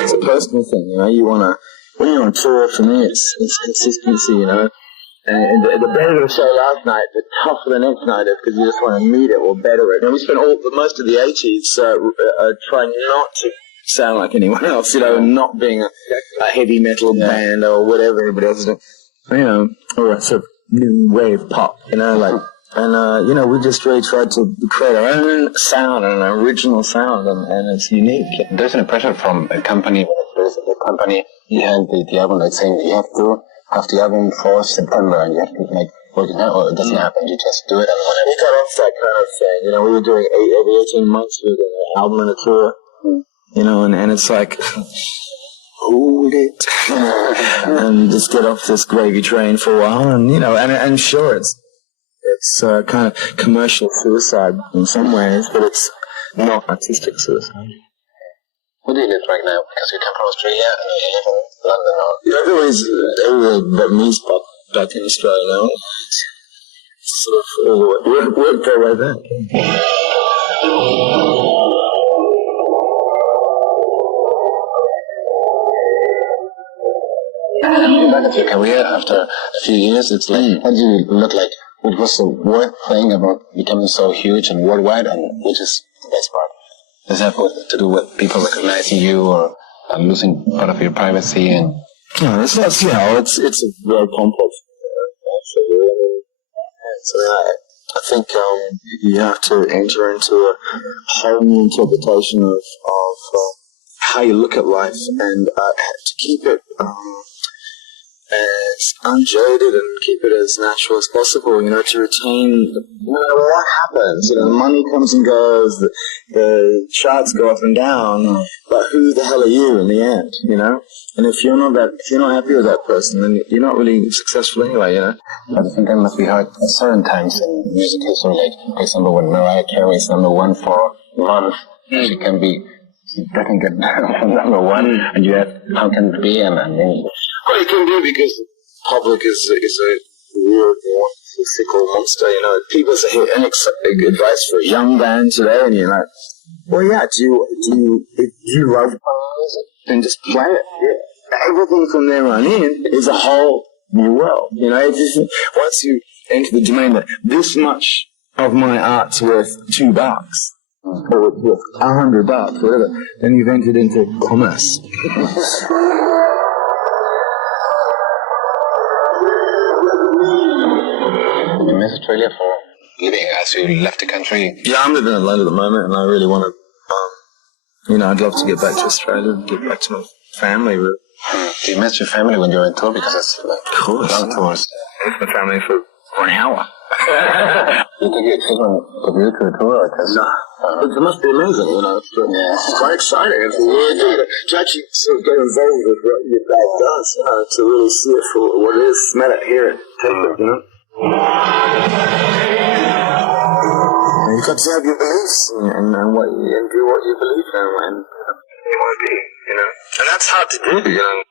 It's a personal thing, you know. When you're on tour, for me, it's consistency, you know. And the better the show last night, the tougher the next night is, because you just want to meet it or better it. And we spent most of the 80s trying not to sound like anyone else, you know, and not being a heavy metal band or whatever everybody else is doing, you know, or a sort of new wave pop, you know, like. And, you know, we just really tried to create our own sound, an original sound, and it's unique. There's an impression from a company, you had the album, like saying you have to have the album for September, and you have to, like, work it out, or it doesn't happen, you just do it. And we got off that kind of thing, you know, we were doing every 18 months, we were doing an album and a tour, you know, and it's like, hold it, and just get off this gravy train for a while, and, you know, and sure, it's kind of commercial suicide in some ways, but it's not artistic suicide. Where do you live right now? Because you come from Australia and you live in London, or... Everywhere but me back in Australia now. It's sort of all the way, worked our way back. Back at your career after a few years, it's like, what do you look like? What was the worst thing about becoming so huge and worldwide, and which is the best part? Does that have to do with people recognizing you, or losing part of your privacy? And no, it's not. You know, it's a very complex thing, actually. So I think you have to enter into a whole new interpretation of how you look at life, and to keep it as unjaded and keep it as natural as possible, you know, to retain no matter what happens. You know, the money comes and goes, the charts go up and down, but who the hell are you in the end, you know? And if you're not happy with that person, then you're not really successful anyway, you know? I think that must be hard at certain times in music history, like, for example, when Mariah Carey is number one for a month, she doesn't get from number one, and you ask, how can it be? And well, it can be because the public is a weird, fickle monster, you know. People say, hey, any advice for a young band today? And you're like, well, yeah, do you love music? Then just play it. Yeah. Everything from there on in is a whole new world, you know. Once you enter the domain that this much of my art's worth $2, or it's worth $100, whatever, then you've entered into commerce. You miss Australia for living as you left the country? Yeah, I'm living in London at the moment, and I really want to, you know, I'd love to get back to Australia and get back to my family. Do you miss your family when you're on tour? Because it's like long tours. I miss my family for 1 hour. You think your children could be to a tour? No. It must be amazing, you know. It's quite exciting. It's really good to actually sort of get involved with what your dad does, to really see it for what it is, smell it, hear it, take it, you know. And you've got to have your beliefs and do what you believe in and you want to be, you know. And that's hard to do, you know.